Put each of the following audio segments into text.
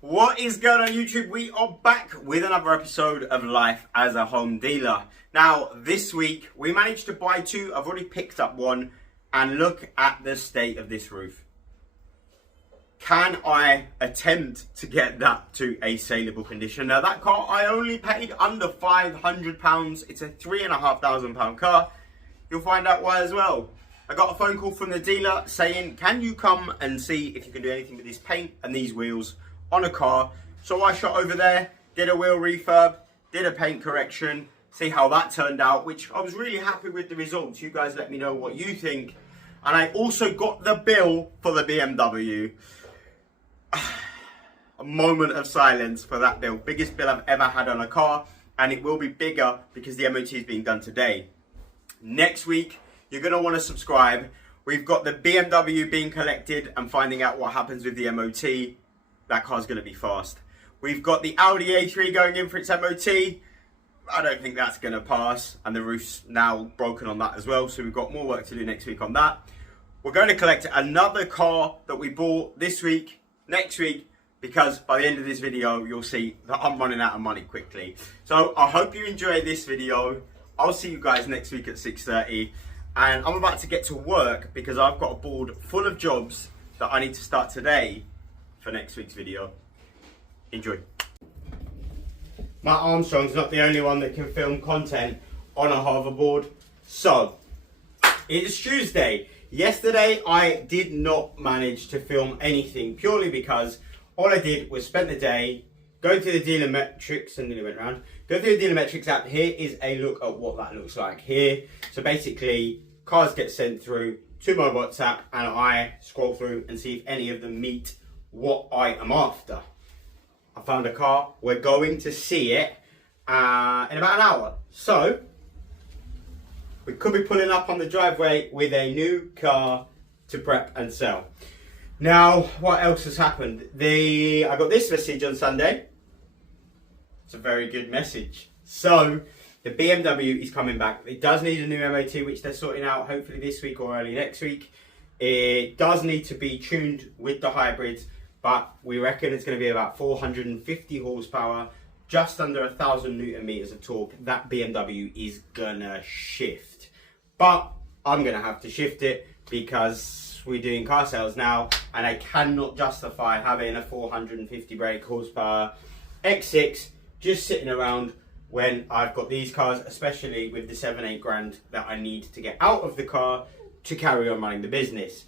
What is going on YouTube? We are back with another episode of Life as a Home Dealer. Now this week we managed to buy two. I've already picked up one and look at the state of this roof. Can I attempt to get that to a saleable condition? Now that car I only paid under £500. It's a £3,500 car. You'll find out why as well. I got a phone call from the dealer saying, can you come and see if you can do anything with this paint and these wheels on a car? So I shot over there, did a wheel refurb, did a paint correction, see how that turned out, which I was really happy with the results. You guys let me know what you think. And I also got the bill for the BMW. A moment of silence for that bill. Biggest bill I've ever had on a car, and it will be bigger because the MOT is being done today. Next week, you're going to want to subscribe. We've got the BMW being collected and finding out what happens with the MOT. That car's going to be fast. We've got the Audi A3 going in for its MOT. I don't think that's going to pass. And the roof's now broken on that as well. So we've got more work to do next week on that. We're going to collect another car that we bought this week, next week, because by the end of this video, you'll see that I'm running out of money quickly. So I hope you enjoyed this video. I'll see you guys next week at 6:30. And I'm about to get to work because I've got a board full of jobs that I need to start today for next week's video. Enjoy. Matt Armstrong's not the only one that can film content on a hoverboard. So, it is Tuesday. Yesterday, I did not manage to film anything purely because all I did was spend the day going through the Dealermetrics and then went around. Go through the Dealermetrics app. Here is a look at what that looks like here. So basically, cars get sent through to my WhatsApp and I scroll through and see if any of them meet what I am after. I found a car. We're going to see it in about an hour. So, we could be pulling up on the driveway with a new car to prep and sell. Now, what else has happened? I got this message on Sunday. It's a very good message. So, the BMW is coming back. It does need a new MOT, which they're sorting out hopefully this week or early next week. It does need to be tuned with the hybrids, but we reckon it's going to be about 450 horsepower, just under 1,000 Newton meters of torque. That BMW is gonna shift. But I'm gonna have to shift it because we're doing car sales now, and I cannot justify having a 450 brake horsepower X6 just sitting around when I've got these cars, especially with the 7-8 grand that I need to get out of the car to carry on running the business.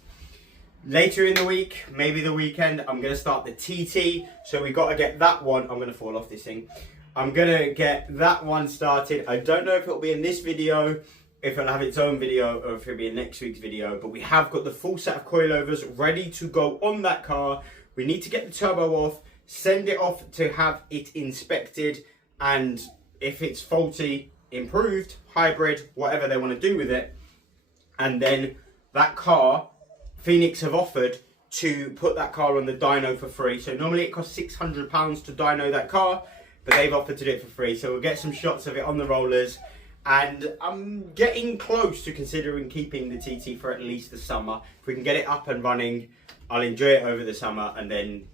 Later in the week, maybe the weekend, I'm going to start the TT. So we got to get that one. I'm going to fall off this thing. I'm going to get that one started. I don't know if it'll be in this video, if it'll have its own video, or if it'll be in next week's video. But we have got the full set of coilovers ready to go on that car. We need to get the turbo off, send it off to have it inspected. And if it's faulty, improved, hybrid, whatever they want to do with it. And then that car, Phoenix have offered to put that car on the dyno for free. So normally it costs £600 to dyno that car, but they've offered to do it for free. So we'll get some shots of it on the rollers. And I'm getting close to considering keeping the TT for at least the summer. If we can get it up and running, I'll enjoy it over the summer and then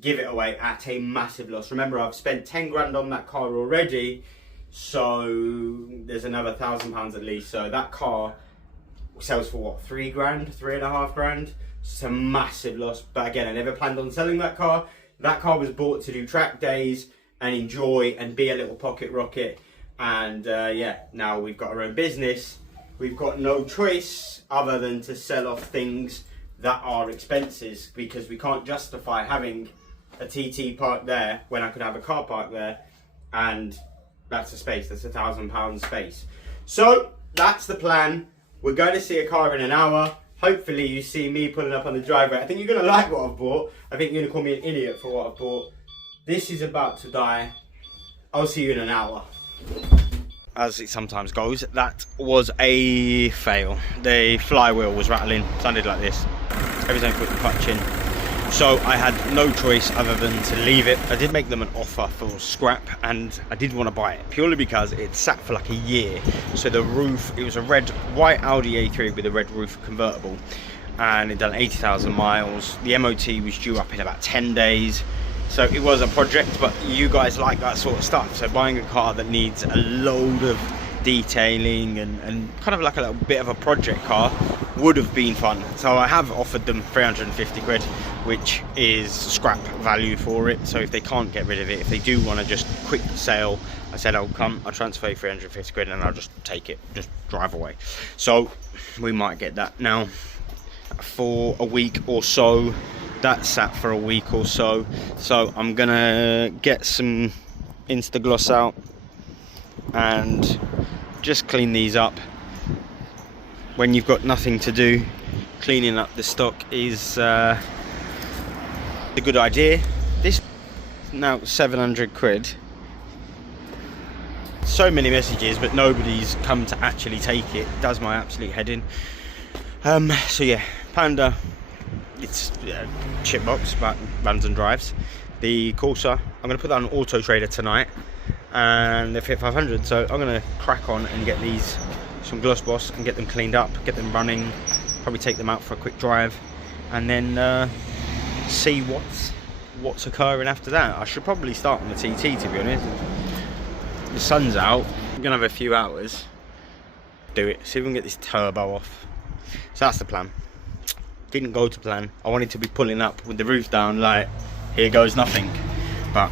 give it away at a massive loss. Remember, I've spent 10 grand on that car already. So there's another £1,000 at least. So that car sells for what, 3 grand, 3.5 grand? It's a massive loss. But again, I never planned on selling that car. That car was bought to do track days and enjoy and be a little pocket rocket. And yeah, now we've got our own business. We've got no choice other than to sell off things that are expenses, because we can't justify having a TT parked there when I could have a car parked there, and that's a space, that's £1,000 space. So that's the plan. We're going to see a car in an hour. Hopefully you see me pulling up on the driveway. I think you're going to like what I've bought. I think you're going to call me an idiot for what I've bought. This is about to die. I'll see you in an hour. As it sometimes goes, that was a fail. The flywheel was rattling, sounded like this. Every time I put the clutch in. So I had no choice other than to leave it. I did make them an offer for scrap, and I did want to buy it purely because it sat for like a year. So the roof, it was a white Audi A3 with a red roof convertible, and it done 80,000 miles. The MOT was due up in about 10 days. So it was a project, but you guys like that sort of stuff. So buying a car that needs a load of detailing and kind of like a little bit of a project car would have been fun. So I have offered them 350 quid, which is scrap value for it. So if they can't get rid of it, if they do want to just quick sale, I said I'll transfer you 350 quid and I'll just take it, just drive away. So we might get that now for a week or so. That sat for a week or so. So I'm gonna get some Instagloss out and just clean these up. When you've got nothing to do, cleaning up the stock is a good idea. This is now 700 quid. So many messages, but nobody's come to actually take it. Does my absolute head in. So yeah, Panda, it's chip box, but runs and drives. The Corsa, I'm going to put that on Auto Trader tonight, and the Fit 500. So I'm going to crack on and get these some Gloss Boss and get them cleaned up, get them running, probably take them out for a quick drive, and then see what's occurring after that. I should probably start on the TT, to be honest. The sun's out, I'm going to have a few hours, do it, see if we can get this turbo off. So that's the plan. Didn't go to plan. I wanted to be pulling up with the roof down like, here goes nothing. But,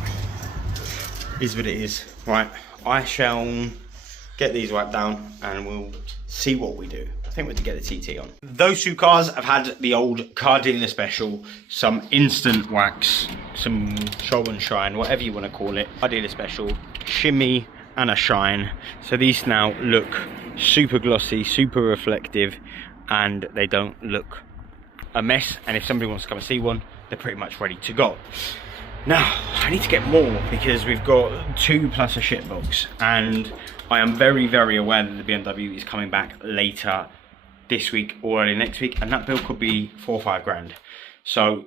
is what it is. Right, I shall get these wiped down and we'll see what we do. I think we're to get the TT on. Those two cars have had the old car dealer special, some instant wax, some show and shine, whatever you want to call it. Car dealer special, shimmy and a shine. So these now look super glossy, super reflective, and they don't look a mess. And if somebody wants to come and see one, they're pretty much ready to go. Now I need to get more because we've got 2 plus a shitbox, and I am very, very aware that the BMW is coming back later this week or early next week, and that bill could be 4 or 5 grand. So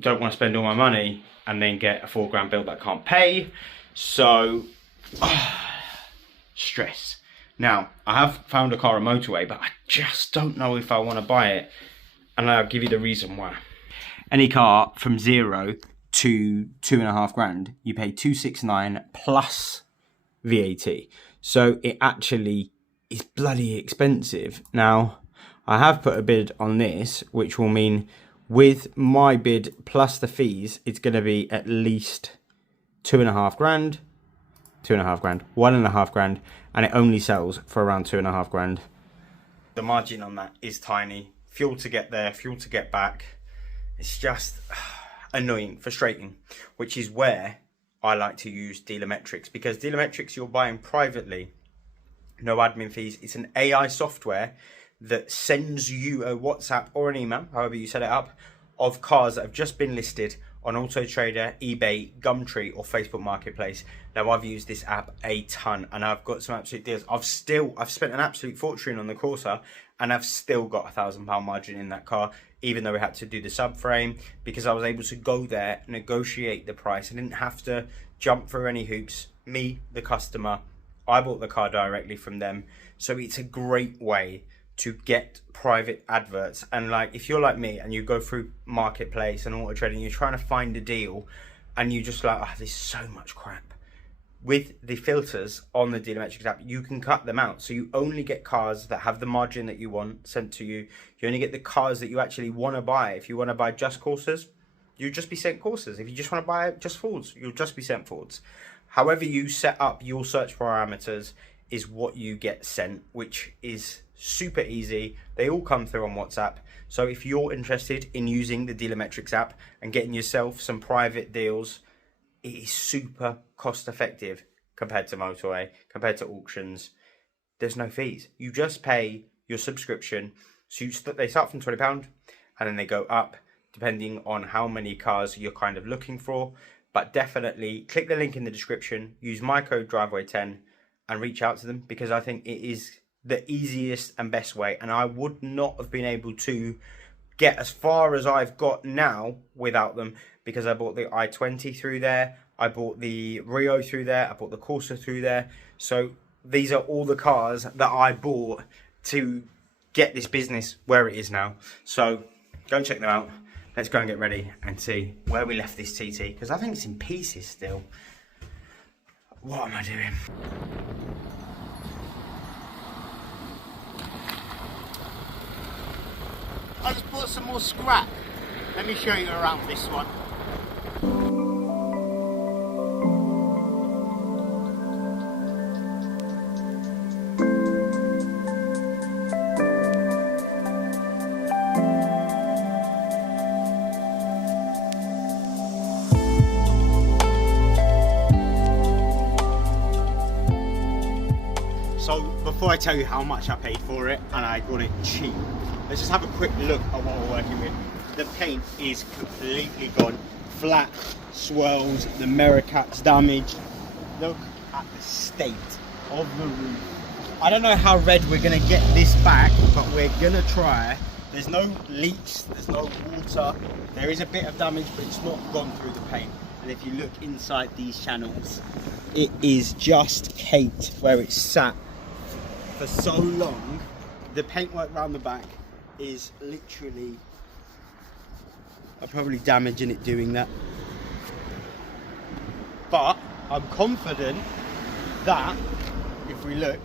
don't want to spend all my money and then get a 4 grand bill that I can't pay. So stress. Now I have found a car on motorway, but I just don't know if I want to buy it, and I'll give you the reason why. Any car from 0 to 2.5 grand, you pay 269 plus VAT. So it actually is bloody expensive. Now, I have put a bid on this, which will mean with my bid plus the fees, it's going to be at least 2.5 grand, 2.5 grand, 1.5 grand, and it only sells for around 2.5 grand. The margin on that is tiny. Fuel to get there, fuel to get back. It's just annoying, frustrating, which is where I like to use Dealermetrics, because Dealermetrics you're buying privately, no admin fees. It's an AI software that sends you a WhatsApp or an email, however you set it up, of cars that have just been listed on Auto Trader, eBay, Gumtree or Facebook Marketplace. Now I've used this app a ton and I've got some absolute deals. I've spent an absolute fortune on the Corsa and I've still got £1,000 margin in that car, even though we had to do the subframe, because I was able to go there, negotiate the price. I didn't have to jump through any hoops. Me, the customer, I bought the car directly from them. So it's a great way to get private adverts. And like, if you're like me and you go through Marketplace and Auto Trader and you're trying to find a deal and you just like, oh, there's so much crap. With the filters on the Dealermetrics app, you can cut them out. So you only get cars that have the margin that you want sent to you. You only get the cars that you actually want to buy. If you want to buy just Corsas, you'll just be sent Corsas. If you just want to buy just Fords, you'll just be sent Fords. However you set up your search parameters is what you get sent, which is super easy. They all come through on WhatsApp. So if you're interested in using the Dealermetrics app and getting yourself some private deals, it is super cost effective compared to motorway, compared to auctions. There's no fees. You just pay your subscription. So they start from £20 and then they go up depending on how many cars you're kind of looking for. But definitely click the link in the description, use my code driveway10 and reach out to them, because I think it is the easiest and best way. And I would not have been able to get as far as I've got now without them, because I bought the i20 through there, I bought the Rio through there, I bought the Corsa through there. So these are all the cars that I bought to get this business where it is now. So go and check them out. let's go and get ready and see where we left this TT, because I think it's in pieces still. What am I doing? I just bought some more scrap. Let me show you around this one. So before I tell you how much I paid for it, and I got it cheap, let's just have a quick look at what we're working with. The paint is completely gone. Flat, swirls, the mirror cap's damaged. Look at the state of the roof. I don't know how red we're gonna get this back, but we're gonna try. There's no leaks, there's no water. There is a bit of damage, but it's not gone through the paint. And if you look inside these channels, it is just caked where it's sat for so long. The paintwork around the back is literally, I'm probably damaging it doing that, but I'm confident that if we look,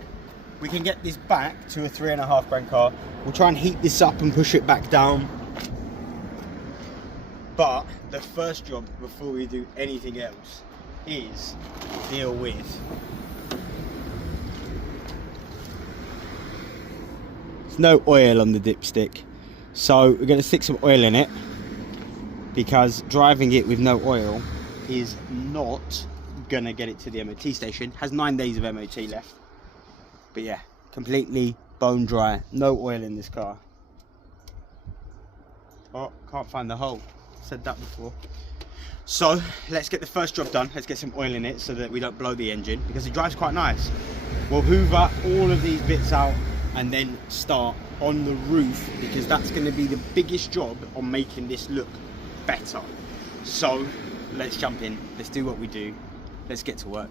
we can get this back to a £3.5 grand car. We'll try and heat this up and push it back down, but the first job before we do anything else is deal with no oil on the dipstick, so we're going to stick some oil in it, because driving it with no oil is not going to get it to the MOT station. Has 9 days of MOT left, but yeah, completely bone dry, no oil in this car. Oh, can't find the hole, said that before. So let's get the first job done. Let's get some oil in it so that we don't blow the engine, because it drives quite nice. We'll hoover all of these bits out and then start on the roof, because that's going to be the biggest job on making this look better. So let's jump in, let's do what we do, let's get to work.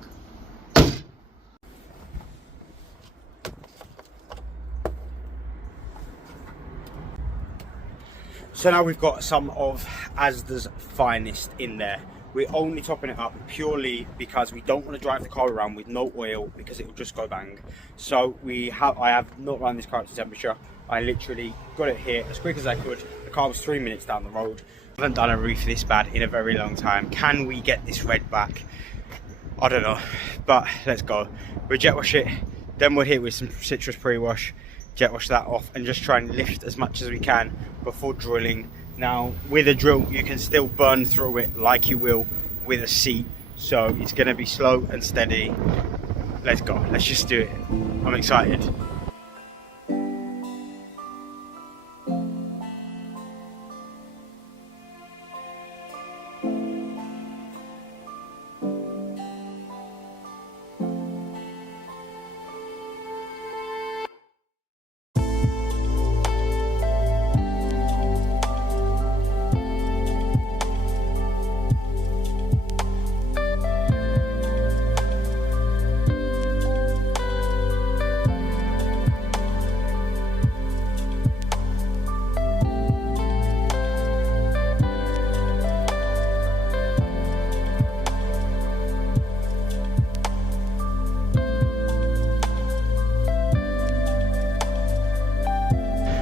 So now we've got some of Asda's finest in there. We're only topping it up purely because we don't want to drive the car around with no oil, because it will just go bang. So I have not run this car to temperature. I literally got it here as quick as I could. The car was 3 minutes down the road. I haven't done a roof this bad in a very long time. Can we get this red back? I don't know, but let's go. We'll jet wash it, then we'll hit it with some citrus pre-wash, jet wash that off, and just try and lift as much as we can before drilling. Now with a drill you can still burn through it like you will with a seat, so it's going to be slow and steady. Let's go, let's just do it. I'm excited.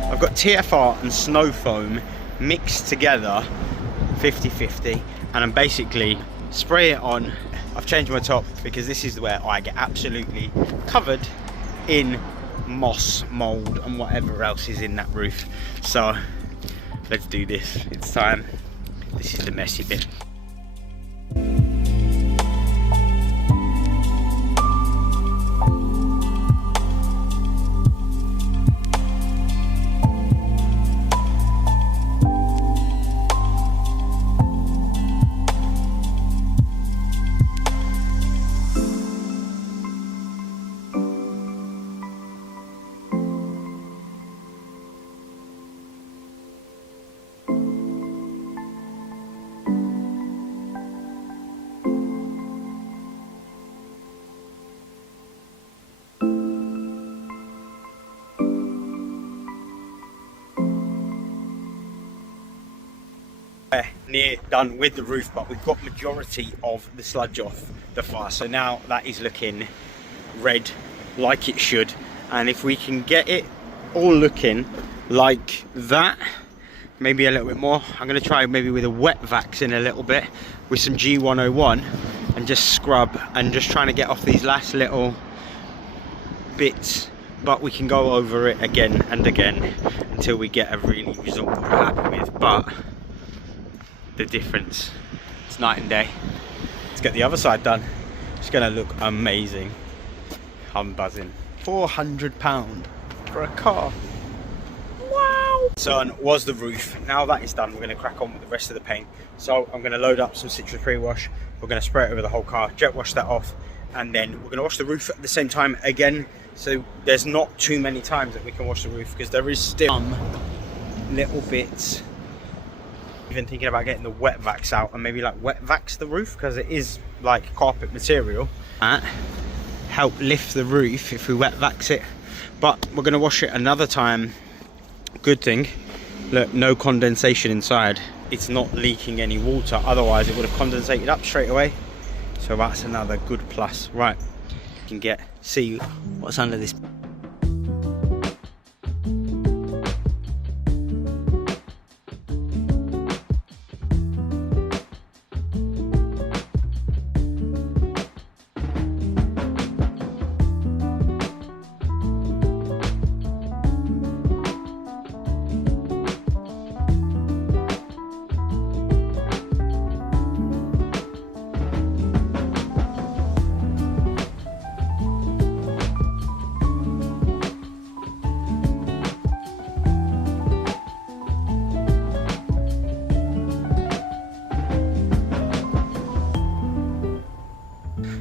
I've got TFR and snow foam mixed together 50-50, and I'm basically spray it on. I've changed my top because this is where I get absolutely covered in moss, mold and whatever else is in that roof. So let's do this, it's time. This is the messy bit. near done with the roof, but we've got majority of the sludge off the fire, so now that is looking red like it should. And if we can get it all looking like that, maybe a little bit more, I'm going to try maybe with a wet vax in a little bit with some G101 and just scrub and just trying to get off these last little bits, but we can go over it again and again until we get a really result that we're happy with. But the difference, it's night and day. Let's get the other side done. It's going to look amazing. I'm buzzing. £400 for a car. Wow. So was the roof. Now that is done, we're going to crack on with the rest of the paint. So I'm going to load up some citrus pre-wash. We're going to spray it over the whole car, jet wash that off, and then we're going to wash the roof at the same time again. So there's not too many times that we can wash the roof, because there is still some little bits. Even thinking about getting the wet vax out and maybe like wet vax the roof, because it is like carpet material. Help lift the roof if we wet vax it. But we're going to wash it another time. Good thing, look, no condensation inside. It's not leaking any water, otherwise it would have condensated up straight away. So that's another good plus. Right, you can see what's under this.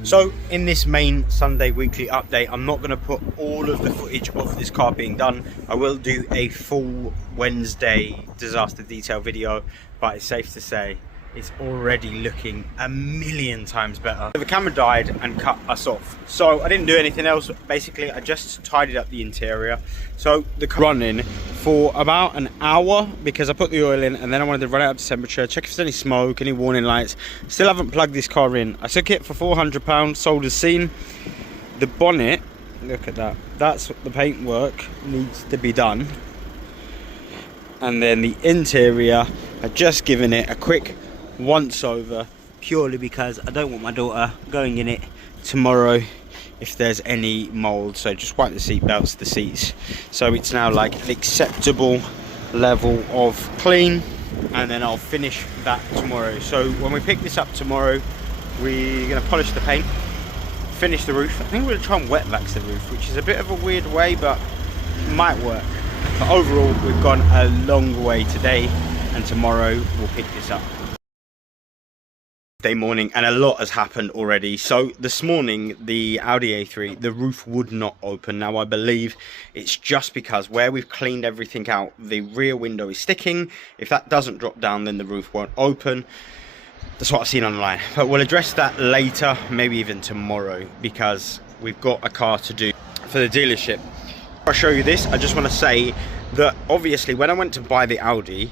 So in this main Sunday weekly update, I'm not going to put all of the footage of this car being done. I will do a full Wednesday disaster detail video, but it's safe to say it's already looking a million times better. The camera died and cut us off, so I didn't do anything else. Basically, I just tidied up the interior. So the car running for about an hour because I put the oil in, and then I wanted to run it up to temperature, check if there's any smoke, any warning lights. Still haven't plugged this car in. I took it for £400, sold as seen. The bonnet, look at that. That's what the paintwork needs to be done. And then the interior, I've just given it a quick once over, purely because I don't want my daughter going in it tomorrow if there's any mold. So just wipe the seat belts, the seats, so it's now like an acceptable level of clean, and then I'll finish that tomorrow. So when we pick this up tomorrow, we're going to polish the paint, finish the roof. I think we're going to try and wet vax the roof, which is a bit of a weird way, but it might work. But overall, we've gone a long way today, and tomorrow we'll pick this up. Day morning, and a lot has happened already. So this morning, the Audi A3, the roof would not open. Now I believe it's just because where we've cleaned everything out, the rear window is sticking. If that doesn't drop down, then the roof won't open. That's what I've seen online, but we'll address that later, maybe even tomorrow, because we've got a car to do for the dealership. I'll show you this. I just want to say that obviously when I went to buy the Audi,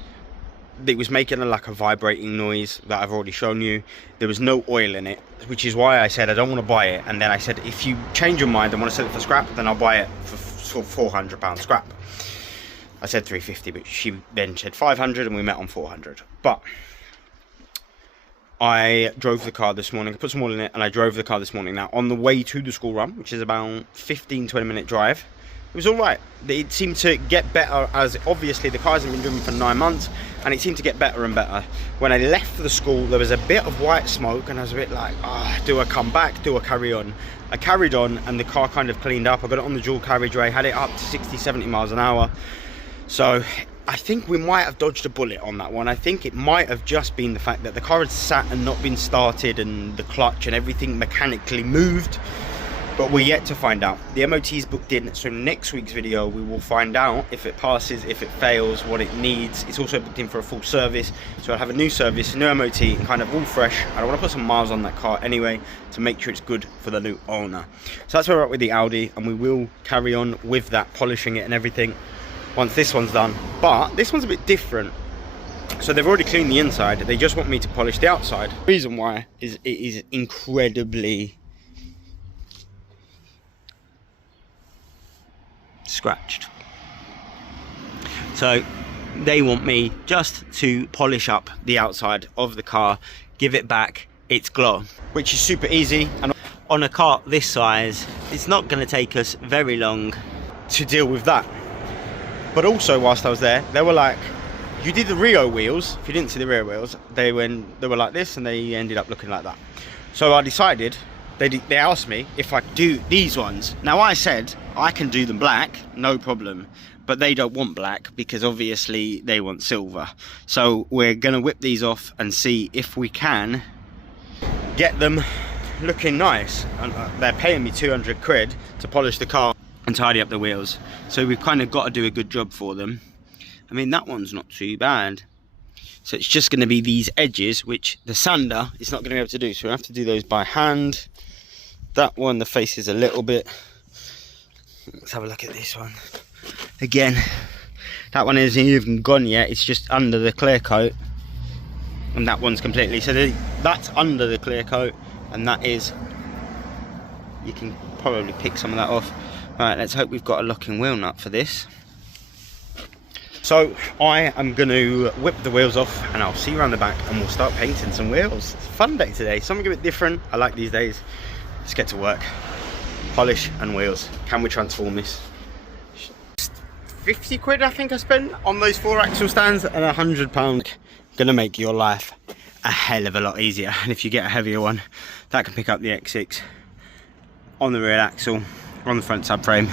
it was making a vibrating noise that I've already shown you. There was no oil in it, which is why I said I don't want to buy it. And then I said, if you change your mind and want to sell it for scrap, then I'll buy it for £400 scrap. I said 350, but she then said 500, and we met on 400. But I drove the car this morning, I put some oil in it, and I drove the car this morning. Now on the way to the school run, which is about 15-20 minute drive, it was all right. It seemed to get better, as obviously the car hasn't been driven for 9 months, and it seemed to get better and better. When I left for the school, there was a bit of white smoke, and I was a bit like, do I come back? Do I carry on? I carried on, and the car kind of cleaned up. I got it on the dual carriageway, had it up to 60-70 miles an hour. So I think we might have dodged a bullet on that one. I think it might have just been the fact that the car had sat and not been started, and the clutch and everything mechanically moved. But we're yet to find out. The MOT is booked in, so next week's video we will find out if it passes, if it fails, what it needs. It's also booked in for a full service, so I'll have a new service, new MOT, and kind of all fresh. And I want to put some miles on that car anyway to make sure it's good for the new owner. So that's where we're at with the Audi, and we will carry on with that, polishing it and everything once this one's done. But this one's a bit different. So they've already cleaned the inside, they just want me to polish the outside. The reason why is it is incredibly scratched. So they want me just to polish up the outside of the car, give it back its glow, which is super easy. And on a car this size, it's not going to take us very long to deal with that. But also, whilst I was there, they were like, you did the Rio wheels. If you didn't see the rear wheels, they were like this, and they ended up looking like that. So I decided, they asked me if I could do these ones. Now I said I can do them black, no problem, but they don't want black because obviously they want silver. So we're gonna whip these off and see if we can get them looking nice. And they're paying me 200 quid to polish the car and tidy up the wheels, so we've kind of got to do a good job for them. I mean, that one's not too bad. So it's just going to be these edges, which the sander is not going to be able to do, so we have to do those by hand. That one, the face is a little bit. Let's have a look at this one again. That one isn't even gone yet, it's just under the clear coat, and that one's completely, so that's under the clear coat, and that is, you can probably pick some of that off. Right, let's hope we've got a locking wheel nut for this. So I am going to whip the wheels off and I'll see you around the back and we'll start painting some wheels. It's a fun day today, something a bit different. I like these days. Let's get to work. Polish and wheels. Can we transform this? 50 quid I think I spent on those 4 axle stands, and £100. Gonna make your life a hell of a lot easier. And if you get a heavier one, that can pick up the X6 on the rear axle, on the front subframe.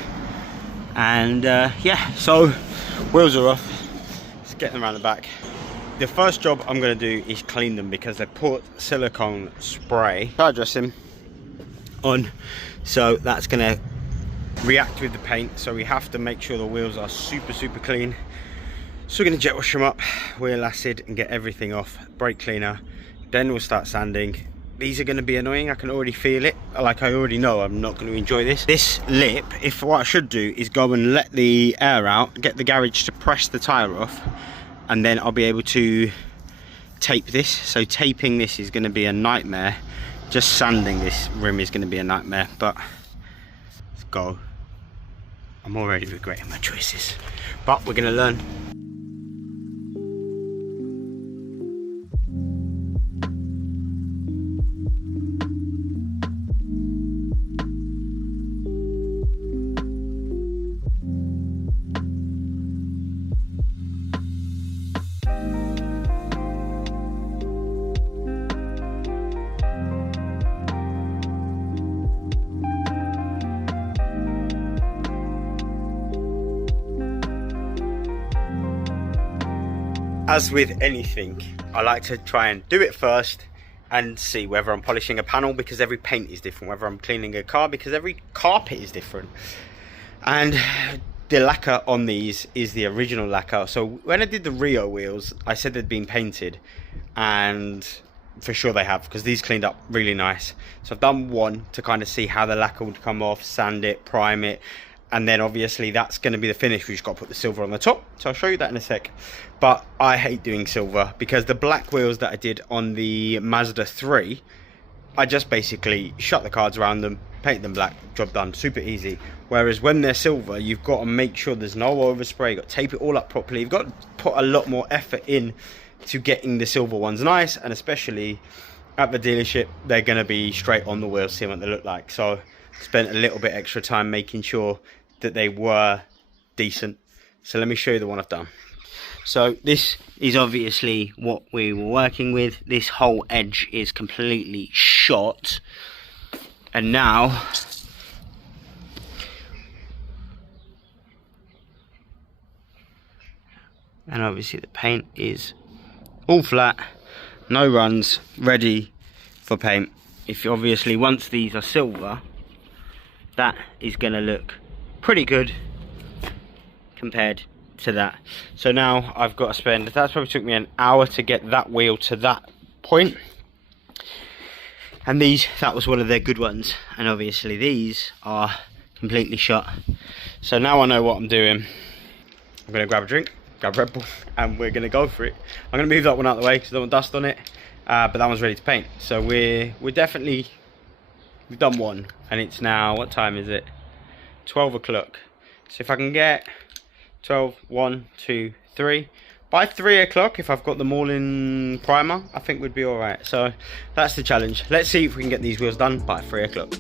And yeah, so wheels are off. Let's get them around the back. The first job I'm going to do is clean them because they put silicone spray tire dressing on, so that's going to react with the paint, so we have to make sure the wheels are super clean. So we're going to jet wash them up, wheel acid, and get everything off, brake cleaner, then we'll start sanding. These are going to be annoying, I can already feel it, like I already know I'm not going to enjoy this. This lip, if what I should do is go and let the air out, get the garage to press the tyre off, and then I'll be able to tape this. So taping this is going to be a nightmare, just sanding this rim is going to be a nightmare, but let's go. I'm already regretting my choices, but we're going to learn. As with anything, I like to try and do it first and see whether I'm polishing a panel, because every paint is different, whether I'm cleaning a car because every carpet is different. And the lacquer on these is the original lacquer. So when I did the Rio wheels, I said they'd been painted, and for sure they have, because these cleaned up really nice. So I've done one to kind of see how the lacquer would come off, sand it, prime it, and then obviously that's going to be the finish. We've just got to put the silver on the top, so I'll show you that in a sec. But I hate doing silver because the black wheels that I did on the Mazda 3, I just basically shut the cards around them, paint them black, job done, super easy. Whereas when they're silver, you've got to make sure there's no overspray, you've got to tape it all up properly, you've got to put a lot more effort in to getting the silver ones nice, and especially at the dealership, they're going to be straight on the wheels, seeing what they look like. So spent a little bit extra time making sure that they were decent. So let me show you the one I've done. So this is obviously what we were working with. This whole edge is completely shot, and now obviously the paint is all flat, no runs, ready for paint. If obviously once these are silver, that is going to look pretty good compared to that. So now I've got to spend, that's probably took me an hour to get that wheel to that point, and these, that was one of their good ones, and obviously these are completely shot. So now I know what I'm doing. I'm going to grab a drink, grab Red Bull, and we're gonna go for it. I'm gonna move that one out of the way because I don't want dust on it, but that one's ready to paint. So we've done one, and it's now, what time is it? 12 o'clock. So if I can get 12, 1, 2, 3. By 3 o'clock, if I've got them all in primer, I think we'd be all right. So that's the challenge. Let's see if we can get these wheels done by 3 o'clock.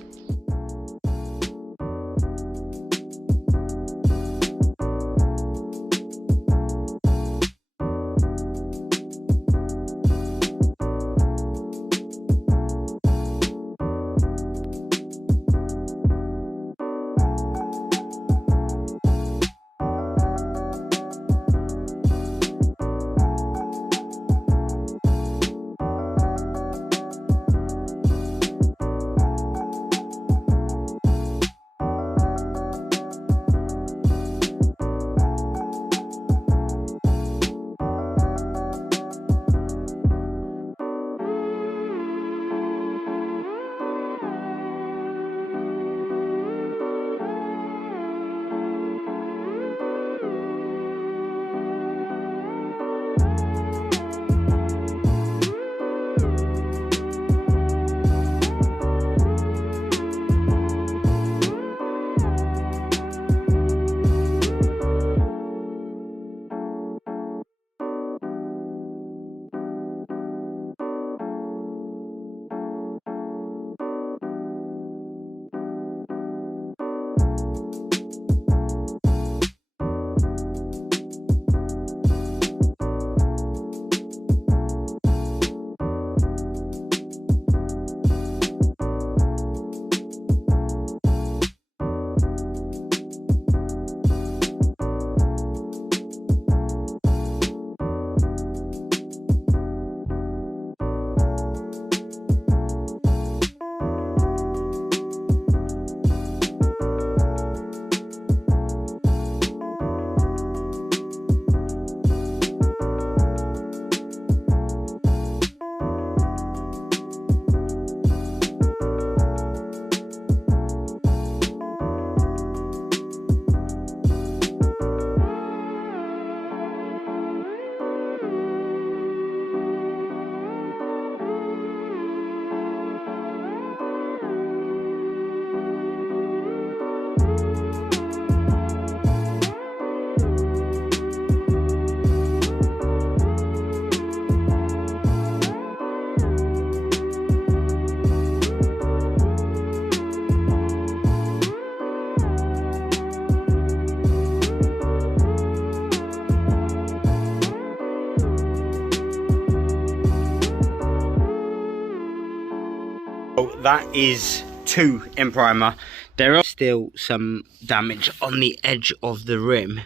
That is 2 in primer. There are still some damage on the edge of the rim,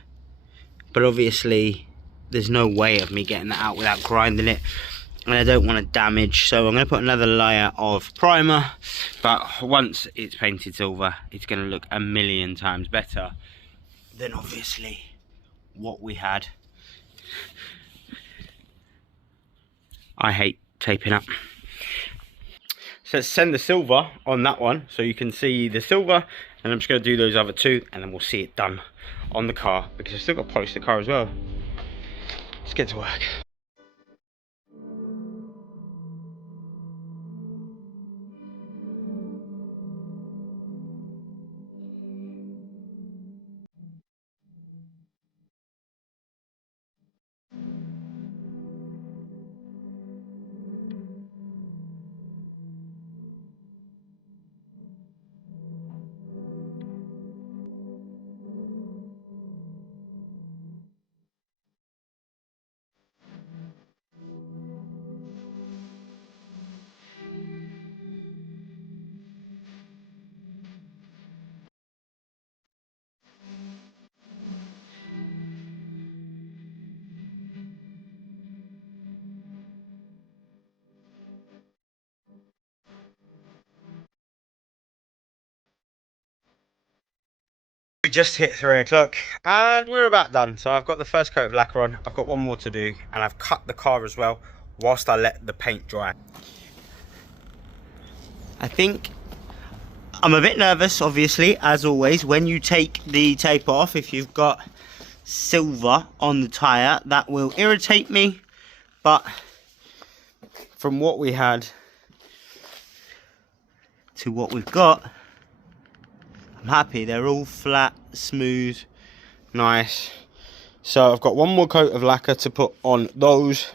but obviously there's no way of me getting that out without grinding it, and I don't want to damage, so I'm going to put another layer of primer. But once it's painted silver, it's going to look a million times better than obviously what we had. I hate taping up. So let's send the silver on that one so you can see the silver, and I'm just going to do those other 2, and then we'll see it done on the car, because I've still got to polish the car as well. Let's get to work. We just hit 3 o'clock and we're about done. So I've got the first coat of lacquer on, I've got one more to do, and I've cut the car as well whilst I let the paint dry. I think I'm a bit nervous, obviously, as always, when you take the tape off. If you've got silver on the tyre. That will irritate me, but from what we had to what we've got, I'm happy. They're all flat, smooth, nice. So I've got one more coat of lacquer to put on those,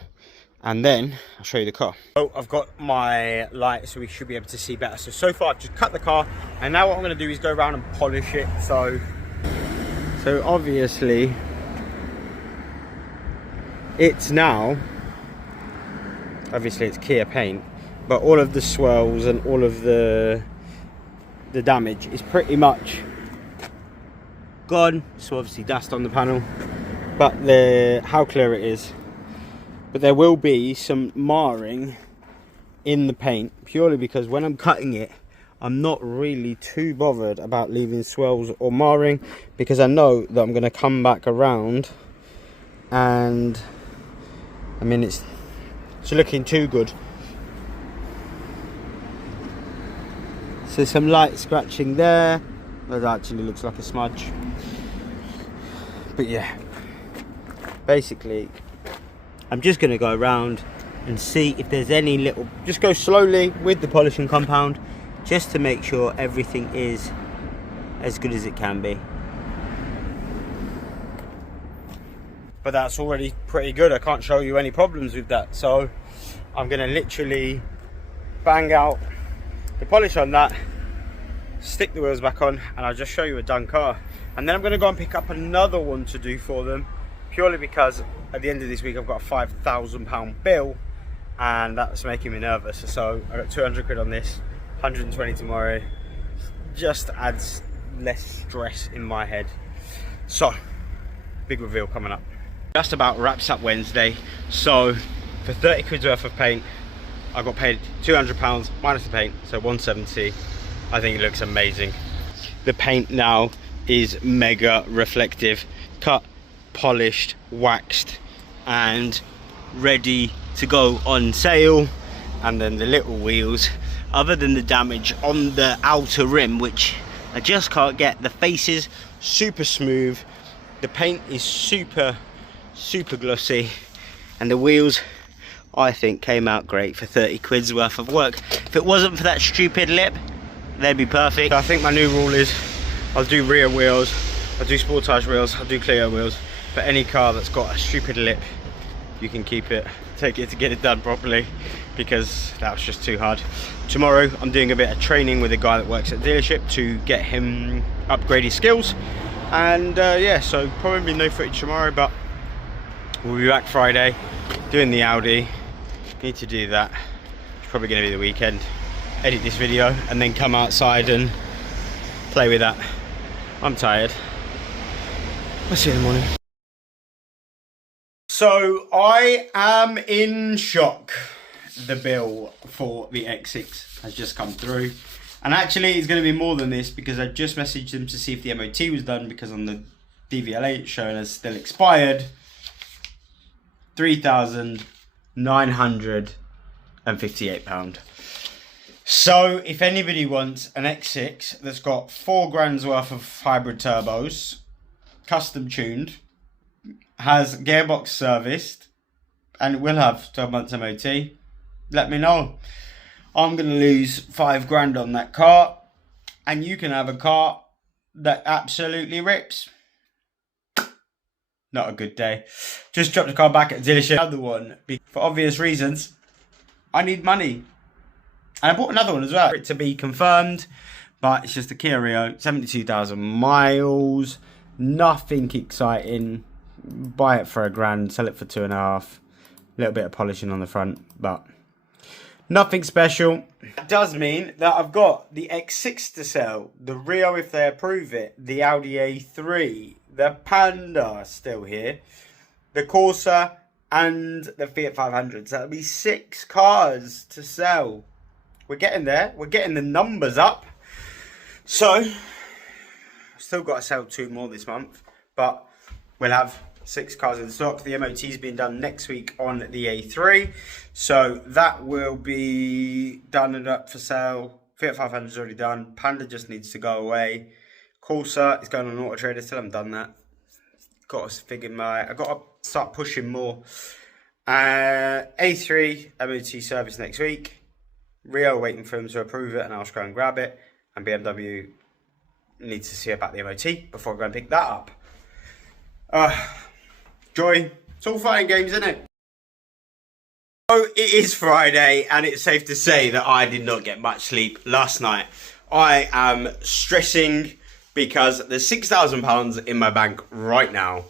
and then I'll show you the car. So I've got my light, so we should be able to see better. So far I've just cut the car, and now what I'm going to do is go around and polish it. So obviously it's Kia paint, but all of the swirls and all of the damage is pretty much gone. So obviously dust on the panel, but how clear it is. But there will be some marring in the paint, purely because when I'm cutting it, I'm not really too bothered about leaving swirls or marring, because I know that I'm going to come back around, and I mean it's looking too good. So some light scratching there. That actually looks like a smudge. But yeah, basically I'm just going to go around and see if there's any little, just go slowly with the polishing compound, just to make sure everything is as good as it can be. But that's already pretty good. I can't show you any problems with that, so I'm going to literally bang out the polish on that, stick the wheels back on, and I'll just show you a done car. And then I'm going to go and pick up another one to do for them, purely because at the end of this week I've got a £5,000 bill, and that's making me nervous. So I got 200 quid on this, 120 tomorrow. Just adds less stress in my head. So big reveal coming up. Just about wraps up Wednesday. So for 30 quid worth of paint, I got paid £200 minus the paint, so 170. I think it looks amazing. The paint now is mega reflective, cut, polished, waxed, and ready to go on sale. And then the little wheels, other than the damage on the outer rim, which I just can't get, the faces super smooth, the paint is super glossy, and the wheels I think came out great for 30 quid's worth of work. If it wasn't for that stupid lip, they'd be perfect. So I think my new rule is I'll do rear wheels, I'll do Sportage wheels, I'll do Clio wheels. For any car that's got a stupid lip, you can keep it, take it to get it done properly, because that was just too hard. Tomorrow I'm doing a bit of training with a guy that works at the dealership to get him upgrade his skills. And yeah, so probably no footage tomorrow, but we'll be back Friday doing the Audi. Need to do that. It's probably going to be the weekend. Edit this video and then come outside and play with that. I'm tired. I'll see you in the morning. So I am in shock. The bill for the X6 has just come through. And actually it's going to be more than this, because I just messaged them to see if the MOT was done, because on the DVLA it's showing as still expired. £3,958. So if anybody wants an X6 that's got 4 grand's worth of hybrid turbos, custom tuned, has gearbox serviced, and it will have 12 months MOT, let me know. I'm going to lose 5 grand on that car, and you can have a car that absolutely rips. Not a good day. Just dropped the car back at the dealership. Another one, for obvious reasons, I need money. And I bought another one as well, for it to be confirmed, but it's just a Kia Rio, 72,000 miles, nothing exciting. Buy it for £1,000, sell it for 2.5. A little bit of polishing on the front, but nothing special. It does mean that I've got the X6 to sell, the Rio if they approve it, the Audi A3, the Panda still here, the Corsa, and the Fiat 500. So that'll be 6 cars to sell. We're getting there. We're getting the numbers up. So, still got to sell 2 more this month, but we'll have 6 cars in stock. The MOT is being done next week on the A3, so that will be done and up for sale. Fiat 500 is already done. Panda just needs to go away. Corsa is going on Auto Trader. Still haven't done that. got to figure I got to start pushing more. A3 MOT service next week. Rio waiting for them to approve it, and I'll just go and grab it. And BMW needs to see about the MOT before I go and pick that up. Joy. It's all fun and games, isn't it? So it is Friday, and it's safe to say that I did not get much sleep last night. I am stressing because there's £6,000 in my bank right now.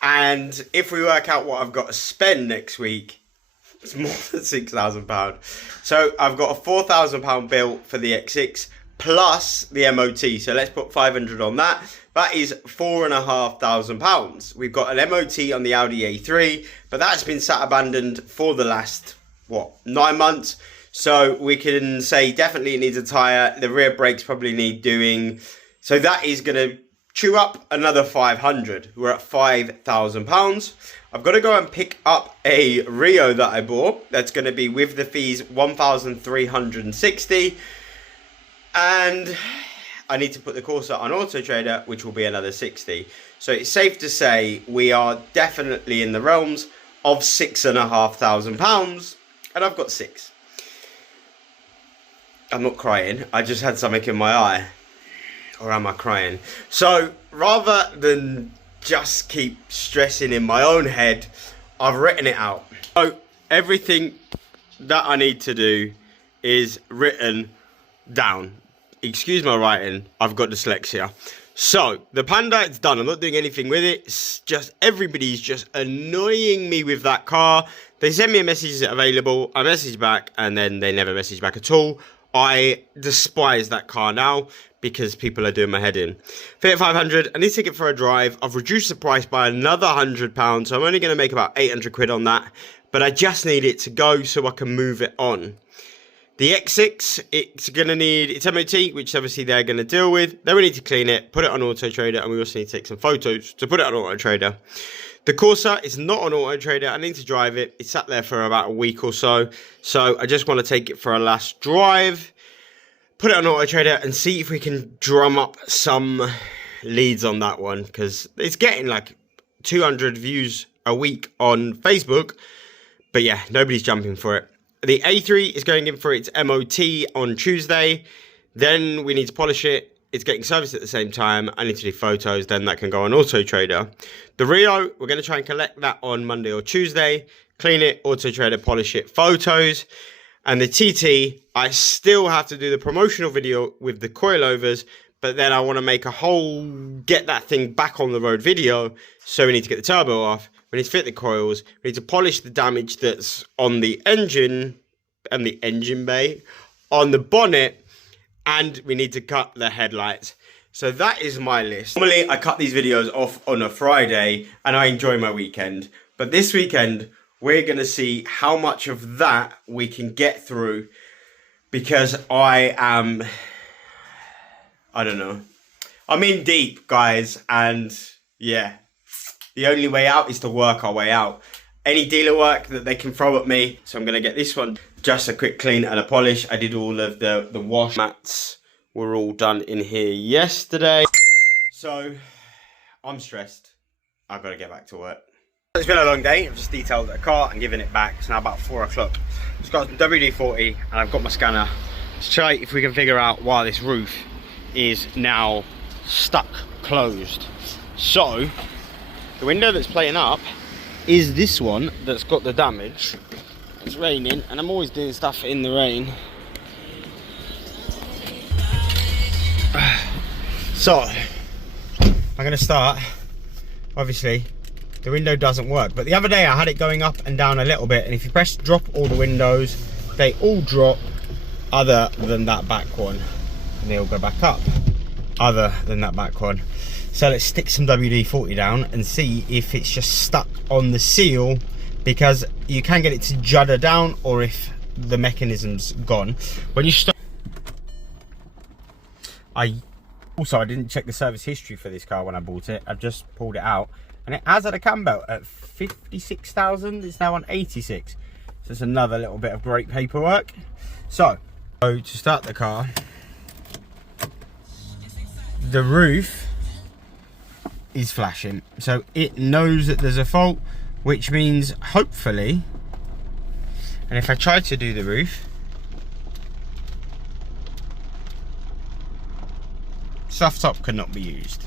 And if we work out what I've got to spend next week, it's more than £6,000. So I've got a £4,000 bill for the X6 plus the MOT. So let's put 500 on that. That is £4,500. We've got an MOT on the Audi A3, but that's been sat abandoned for the last, 9 months. So we can say definitely it needs a tyre. The rear brakes probably need doing. So that is going to chew up another 500. We're at £5,000. I've got to go and pick up a Rio that I bought. That's going to be with the fees 1,360. And I need to put the Corsa on Auto Trader, which will be another 60. So it's safe to say we are definitely in the realms of £6,500. And I've got 6. I'm not crying. I just had something in my eye. Or am I crying? So rather than just keep stressing in my own head, I've written it out. So everything that I need to do is written down. Excuse my writing, I've got dyslexia. So the Panda, it's done. I'm not doing anything with it. It's just everybody's just annoying me with that car. They send me a message, is it available? I message back and then they never message back at all. I despise that car now because people are doing my head in. Fiat 500, I need to take it for a drive. I've reduced the price by another £100, so I'm only going to make about 800 quid on that. But I just need it to go so I can move it on. The X6, it's going to need its MOT, which obviously they're going to deal with. Then we need to clean it, put it on Auto Trader, and we also need to take some photos to put it on Auto Trader. The Corsa is not on Auto Trader. I need to drive it. It's sat there for about a week or so. So I just want to take it for a last drive, put it on Auto Trader, and see if we can drum up some leads on that one. Because it's getting like 200 views a week on Facebook. But yeah, nobody's jumping for it. The A3 is going in for its MOT on Tuesday. Then we need to polish it. It's getting serviced at the same time. I need to do photos. Then that can go on Auto Trader. The Rio, we're going to try and collect that on Monday or Tuesday. Clean it, Auto Trader, polish it, photos. And the TT, I still have to do the promotional video with the coilovers. But then I want to make a whole get that thing back on the road video. So we need to get the turbo off. We need to fit the coils. We need to polish the damage that's on the engine and the engine bay, on the bonnet, and we need to cut the headlights. So that is my list. Normally, I cut these videos off on a Friday, and I enjoy my weekend. But this weekend, we're going to see how much of that we can get through, because I don't know. I'm in deep, guys, and yeah. The only way out is to work our way out. Any dealer work that they can throw at me. So I'm going to get this one. Just a quick clean and a polish. I did all of the wash mats. Were all done in here yesterday. So I'm stressed. I've got to get back to work. It's been a long day. I've just detailed the car and given it back. It's now about 4 o'clock. I've got some WD-40 and I've got my scanner. Let's try if we can figure out why this roof is now stuck closed. So the window that's plating up is this one that's got the damage. It's raining and I'm always doing stuff in the rain. So I'm going to start. Obviously the window doesn't work, but the other day I had it going up and down a little bit, and if you press drop all the windows, they all drop other than that back one, and they all go back up other than that back one. So let's stick some WD-40 down and see if it's just stuck on the seal, because you can get it to judder down, or if the mechanism's gone. When you start, I didn't check the service history for this car when I bought it. I've just pulled it out, and it has had a cam belt at 56,000. It's now on 86. So it's another little bit of great paperwork. So to start the car, the roof is flashing. So it knows that there's a fault, which means hopefully, and if I try to do the roof, soft top cannot be used.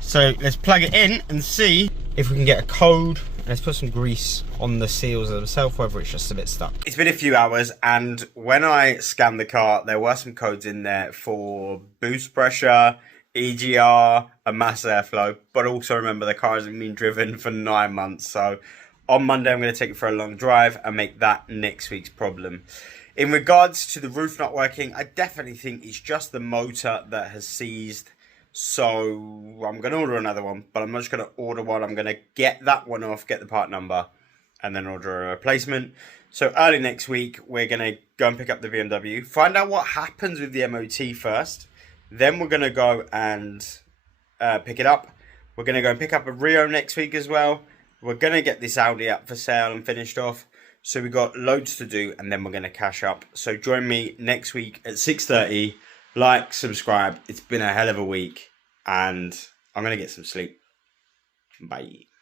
So let's plug it in and see if we can get a code. Let's put some grease on the seals themselves, whether it's just a bit stuck. It's been a few hours, and when I scanned the car, there were some codes in there for boost pressure, EGR, and mass airflow. But also remember, the car hasn't been driven for 9 months. So on Monday, I'm going to take it for a long drive and make that next week's problem. In regards to the roof not working, I definitely think it's just the motor that has seized. So I'm going to order another one, but I'm not just going to order one. I'm going to get that one off, get the part number, and then order a replacement. So early next week, we're going to go and pick up the BMW, find out what happens with the MOT first. Then we're going to go and pick it up. We're going to go and pick up a Rio next week as well. We're going to get this Audi up for sale and finished off. So we've got loads to do, and then we're going to cash up. So join me next week at 6:30. Like, subscribe. It's been a hell of a week, and I'm going to get some sleep. Bye.